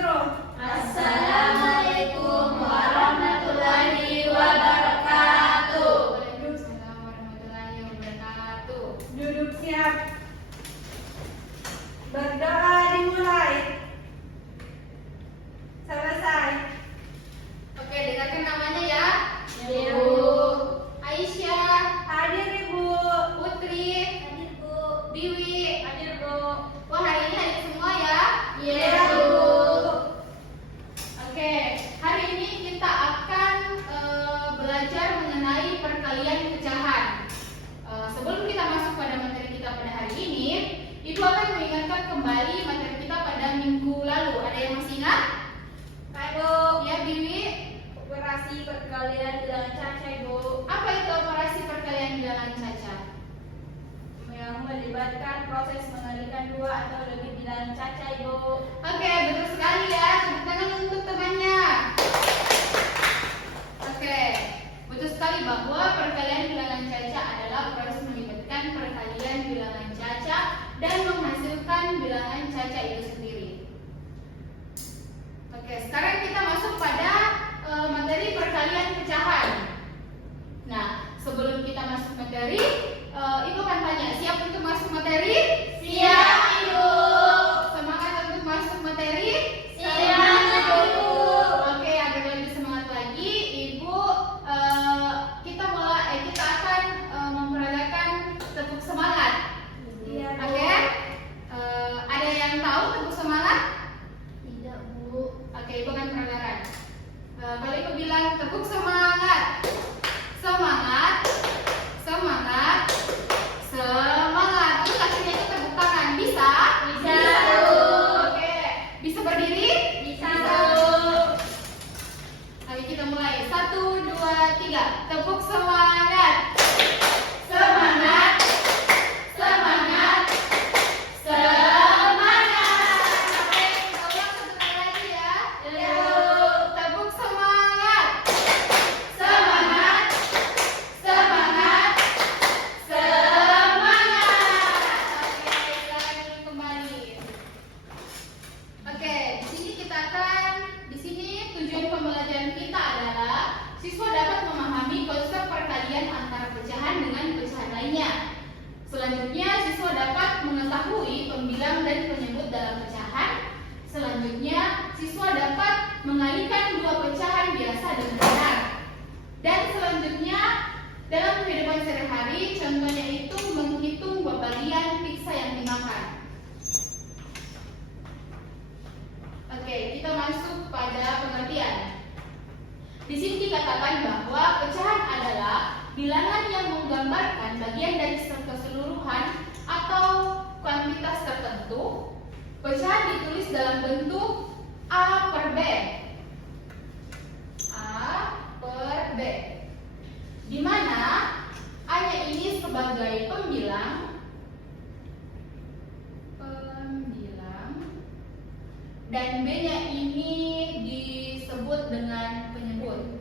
suruh. Assalamualaikum warahmatullahi wabarakatuh. Waalaikumsalam warahmatullahi wabarakatuh. Duduk siap. Berdoa dimulai. Selesai. Oke, dengarkan namanya ya. Ibu. Aisyah, Hadir Ibu. Putri, Hadir Bu. Biwi. Hadir Bu. Wah, hari ini hadir semua ya. Iya Bu. Oke, hari ini kita akan belajar mengenai perkalian pecahan. Sebelum kita masuk pada materi kita pada hari ini, Ibu akan mengingatkan kembali materi kita pada minggu lalu. Ada yang masih ingat? Ibu. Ya, Biwi. Operasi perkalian bilangan caca Ibu. Apa itu operasi perkalian bilangan caca? Yang melibatkan proses mengalikan dua atau lebih bilangan caca Ibu. Oke, betul sekali ya. Tepuk tangan untuk temannya. Oke, betul sekali bahwa perkalian bilangan caca adalah proses melibatkan perkalian bilangan caca dan menghasilkan bilangan caca itu sendiri. Oke, sekarang kita masuk pada materi perkalian pecahan. Nah, sebelum kita masuk materi, Ibu akan tanya, siap untuk masuk materi? Siap Ibu. Semangat untuk masuk materi? Semangat Ibu. Oke, agar lebih semangat lagi, Ibu, kita akan memperagakan tepuk semangat. Iya Bu. Oke? Ada yang tahu tepuk semangat? Tidak Bu. Oke, Ibu akan peragakan. Kalau Ibu bilang tepuk semangat, semangat, semangat, semangat. Terus akhirnya itu tepuk tangan. Bisa? Bisa, Bu. Oke. Bisa berdiri? Bisa. Oke, kita mulai. 1, 2, 3. Tepuk semangat. Semangat. Semangat. Semangat. Oke, kita ulang satu kali lagi ya. Tepuk semangat. Semangat. Semangat. Semangat. Oke, silakan duduk kembali. Oke, di sini tujuan pembelajaran kita adalah siswa dapat memahami konsep perkalian antara pecahan dengan pecahan lainnya. Selanjutnya, siswa dapat mengetahui pembilang dan penyebut dalam pecahan. Selanjutnya, siswa dapat mengalihkan dua pecahan biasa dengan benar. Dan selanjutnya, dalam kehidupan sehari-hari, contohnya itu menghitung bagian pizza yang dimakan. Oke, kita masuk pada pengertian. Di sini dikatakan bahwa pecahan adalah bilangan yang menggambarkan bagian dari keseluruhan atau kuantitas tertentu. Pecahan ditulis dalam bentuk A per B. A per B. Di mana A-nya ini sebagai pembilang dan B-nya ini disebut dengan penyebut.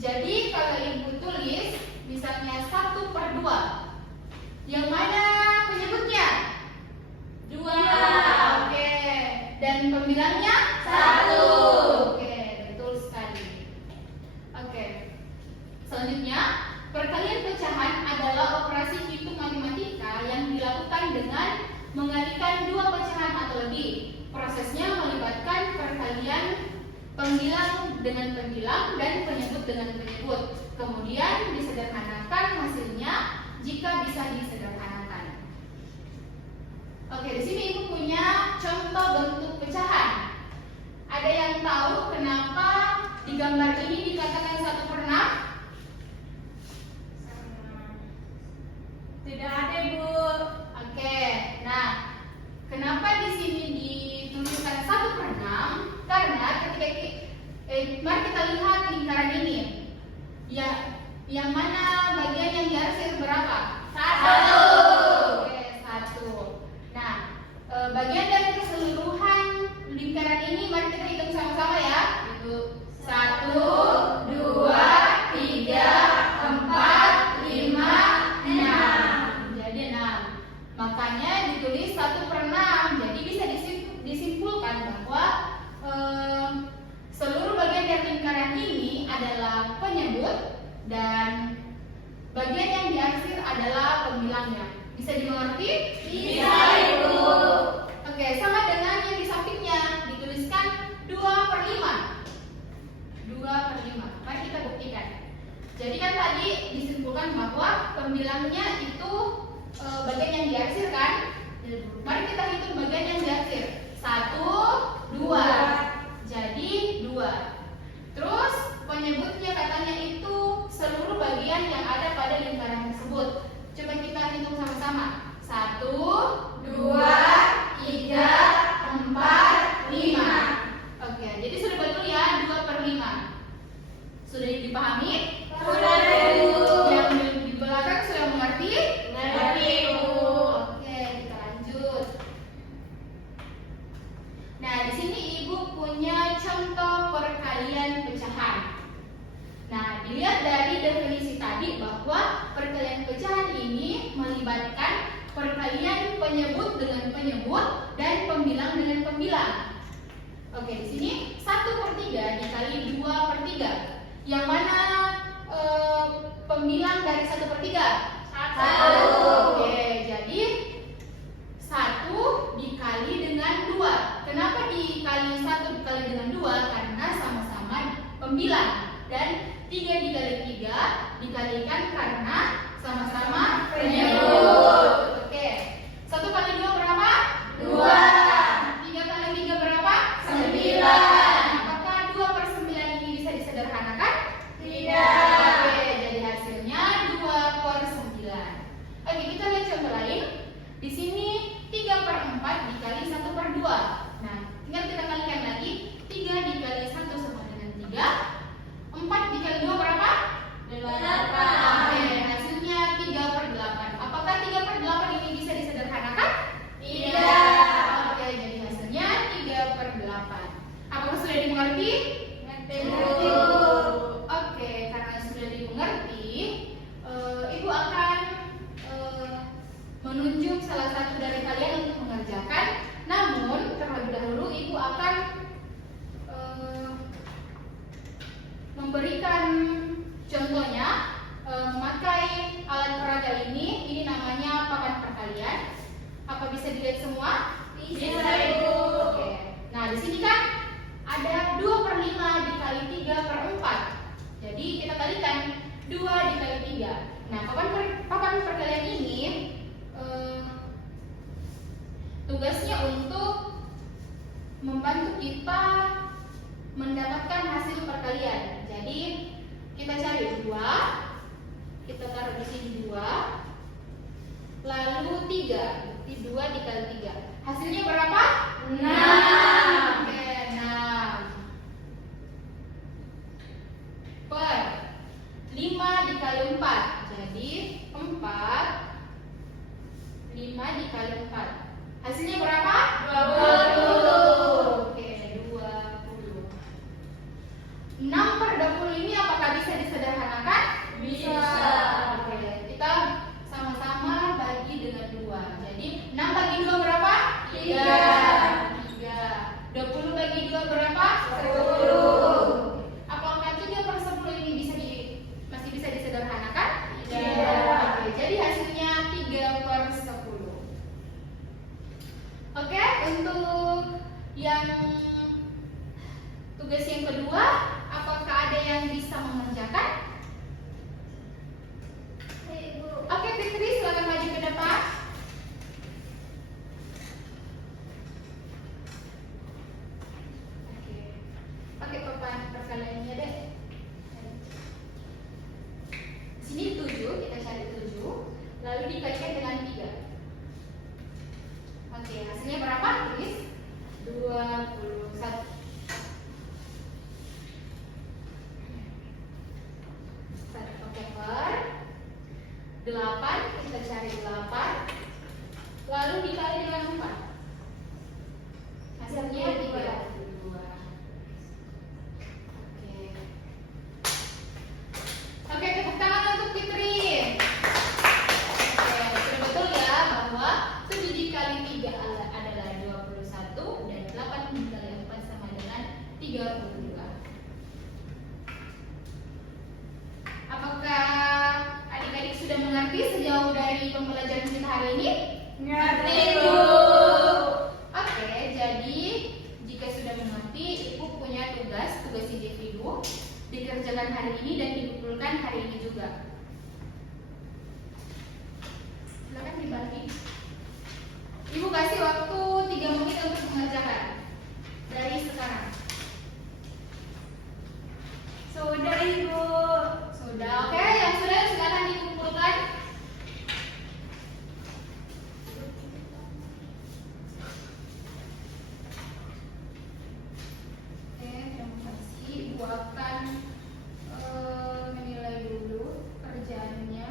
Jadi kalau Ibu tulis misalnya 1/2, yang mana penyebutnya? 2. Oke. Dan pembilangnya? 1. Oke, betul sekali. Oke. Selanjutnya, perkalian pecahan adalah operasi hitung matematika yang dilakukan dengan mengalihkan dua pecahan atau lebih. Prosesnya melibatkan perkalian pembilang dengan pembilang dan penyebut dengan penyebut. Kemudian disederhanakan hasilnya jika bisa disederhanakan. Oke, di sini Ibu punya contoh bentuk pecahan. Ada yang tahu kenapa di gambar ini dikatakan 1/6? Tidak ada Bu. Oke, nah kenapa di sini dituliskan 1/6? Karena mari kita lihat lingkaran ini. Ya, yang mana bagian yang diarsir berapa? 1. Oke, 1. Nah, bagian dari keseluruhan lingkaran ini mari kita hitung sama-sama ya. Itu 1, 2, 3, 4, 5, 6. Jadi 6. Makanya ditulis 1/6. Jadi disimpulkan bahwa seluruh bagian dari lingkaran ini adalah penyebut dan bagian yang diarsir adalah pembilangnya. Bisa dimengerti? Bisa, Ibu. Oke, sama dengan yang di sampingnya dituliskan 2/5. 2/5. Mari kita buktikan. Jadi kan tadi disimpulkan bahwa pembilangnya itu bagian yang diarsir kan? Mari kita hitung bagian yang diarsir. 1, 2. Jadi 2. Terus penyebutnya katanya itu seluruh bagian yang ada pada lingkaran tersebut. Coba kita hitung sama-sama. 1, 2, 3, 4, 5. Oke, jadi sudah betul ya 2/5. Sudah dipahami? Sudah, Ibu. Yang di belakang sudah mengerti? Ngerti, Ibu. Oke, kita lanjut. Nah, di sini Ibu punya contoh perkalian pecahan. Nah, dilihat dari definisi tadi bahwa perkalian pecahan ini melibatkan perkalian penyebut dengan penyebut dan pembilang dengan pembilang. Oke, di sini 1/3 dikali 2/3. Yang mana pembilang dari 1/3? 1. Oke, jadi 1 dikali dengan 2. Kenapa dikali 1 dikali dengan 2? Karena sama-sama pembilang. Dan 3 dikali 3 dikalikan karena sama-sama penyebut. Oke, 1 kali 2 berapa? 2. 3 kali 3 berapa? 9. Apakah 2/9 ini bisa disederhanakan? Tidak. Oke, jadi hasilnya 2/9. Oke, kita lihat contoh lain. Di sini 3/4 dikali 1/2. Nah, tinggal kita kalikan lagi. 3 dikali 1 sama dengan 3. 4 dikali 2 berapa? 8. Oke, hasilnya 3/8. Apakah 3/8 ini bisa disederhanakan? Tidak. Oke, jadi hasilnya 3/8. Apakah sudah dimengerti? Ngerti, Bu. Oke, karena sudah dimengerti, Ibu akan menunjuk salah satu dari kalian untuk mengerjakan. Namun terlebih dahulu Ibu akan memberikan contohnya memakai alat peraga ini namanya papan perkalian. Apa bisa dilihat semua? Bisa, Ibu. Oke. Nah, di sini kan ada 2/5 dikali 3/4. Jadi kita kalikan 2 dikali 3. Nah, papan perkalian ini tugasnya untuk membantu kita mendapatkan hasil perkalian. Jadi kita cari 2, kita taruh di sini 2, lalu 3. 2 dikali 3. Hasilnya berapa? 6. Oke, 6. Per 5 dikali 4. Jadi 4. 5 dikali 4. Hasilnya berapa? 20. Oke, 20. 6/20 ini apakah bisa disederhanakan? Bisa. Oke, kita sama-sama bagi dengan 2. Jadi 6 bagi 2 berapa? 3. 20 bagi 2 berapa? 10. Apakah 3/10 ini masih bisa disederhanakan? Tidak. Oke, jadi hasilnya 3/10. Oke, untuk yang tugas yang kedua, apakah ada yang bisa mengerjakan? Ibu. Oke, Fitri, silakan maju ke depan. Oke, pakai papan perkaliannya deh. Sini 7, kita cari 7, lalu dikalikan dengan 3. Oke, hasilnya berapa, Tulis? 21. Oke, per 8, kita cari 8, lalu dikali dengan 4. Hasilnya 32. Oke, tepuk tangan untuk Fitri. Oke, sudah betul ya bahwa 7 dikali 3 adalah 21 dan kasih waktu 3 menit untuk mengerjakan dari sekarang. Sudah Ibu. Sudah, oke. Yang sudah silakan dikumpulkan. Oke, terima kasih. Ibu akan menilai dulu kerjaannya.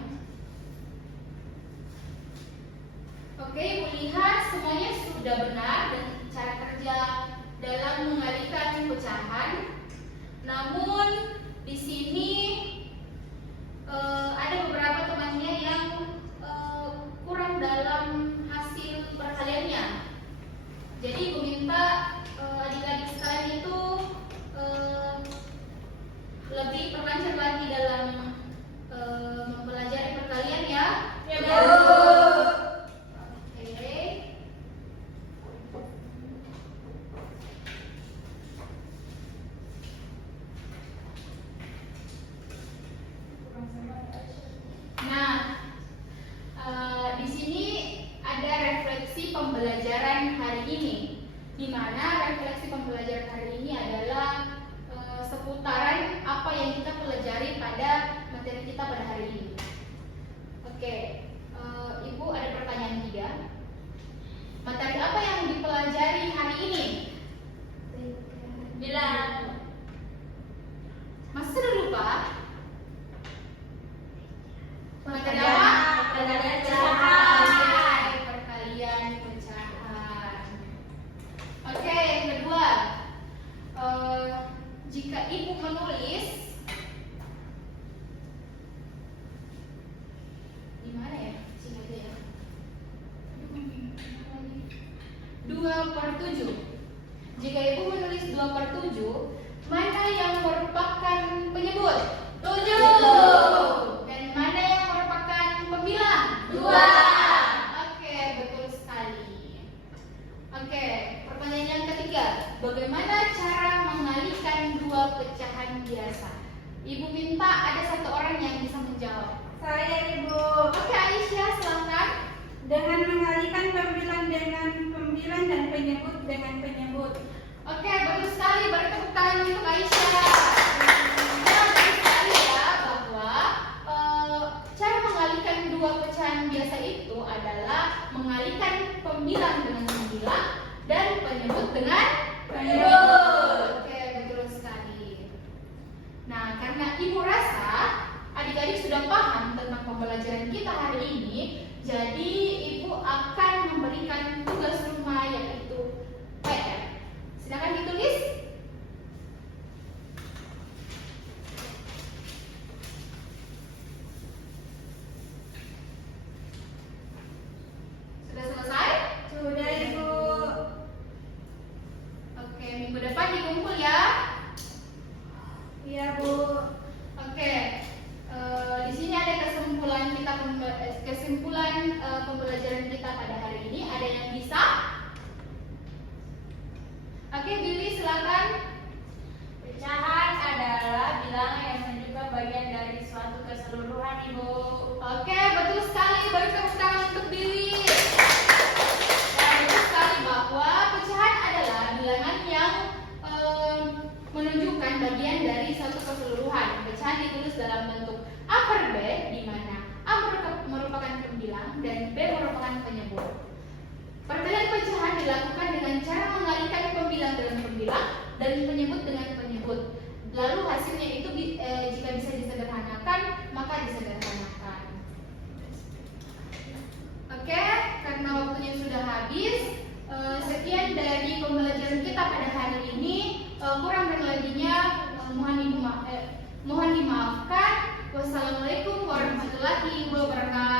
Oke, Ibu lihat semuanya sudah benar dan cara kerja dalam mengalihkan pecahan. Namun di sini ada beberapa temannya yang kurang dalam hasil perkaliannya. Jadi Ibu minta adik-adik sekalian itu lebih perlancar lagi dalam mempelajari perkalian ya. Ya, Dan- Bu. Oke. Nah, di sini ada refleksi pembelajaran hari ini, di mana refleksi pembelajaran hari ini adalah seputaran apa yang kita pelajari pada materi kita pada hari ini. Oke, Ibu ada pertanyaan 3. Materi apa yang dipelajari hari ini? Bilang. Masih sudah lupa? Materi Perkalian. apa? Perkalian pecahan. Oke, perkalian pecahan. Oke, yang kedua, jika Ibu menulis di mana ya? Sini aja ya. 2/7. Jika Ibu menulis 2/7, mana yang merupakan penyebut? 7. Dan mana yang merupakan pembilang? 2. Oke, betul sekali. Oke, pertanyaan yang ketiga, bagaimana cara mengalihkan 2 pecahan biasa? Ibu minta ada 1 orang yang bisa menjawab. Saya Ibu. Oke, Aisyah, silakan. Dengan mengalihkan pembilang dengan pembilang dan penyebut dengan penyebut. Oke, bagus sekali. Beri tepuk tangan untuk Aisyah. Nah, bagus sekali ya bahwa cara mengalihkan 2 pecahan biasa itu adalah mengalihkan pembilang dengan pembilang dan penyebut dengan penyebut. Oke, betul sekali. Nah, karena Ibu rasa adik-adik sudah paham tentang pembelajaran kita hari ini, jadi Ibu akan memberikan tugas rumah yaitu PR. Silakan ditulis. Sudah selesai? Sudah Ibu. Oke, minggu depan dikumpul ya. Iya Bu. Oke, di sini ada kesimpulan kita pembelajaran kita pada hari ini. Ada yang bisa? Oke, Billy silakan. Pecahan adalah bilangan yang menunjukkan bagian dari suatu keseluruhan, Ibu. Oke, betul sekali. Beri tepuk tangan untuk Billy. Dan betul sekali bahwa pecahan adalah bilangan yang menunjukkan bagian dari suatu keseluruhan. Pecahan ditulis dalam bentuk A per B, di mana A merupakan pembilang dan B merupakan penyebut. Perkalian pecahan dilakukan dengan cara mengalihkan pembilang dengan pembilang dan penyebut dengan penyebut. Lalu hasilnya itu jika bisa disederhanakan, maka disederhanakan. Oke, karena waktunya sudah habis, sekian dari pembelajaran kita pada hari ini. Kurang dan lebihnya mohon dimaafkan. Wassalamualaikum warahmatullahi wabarakatuh.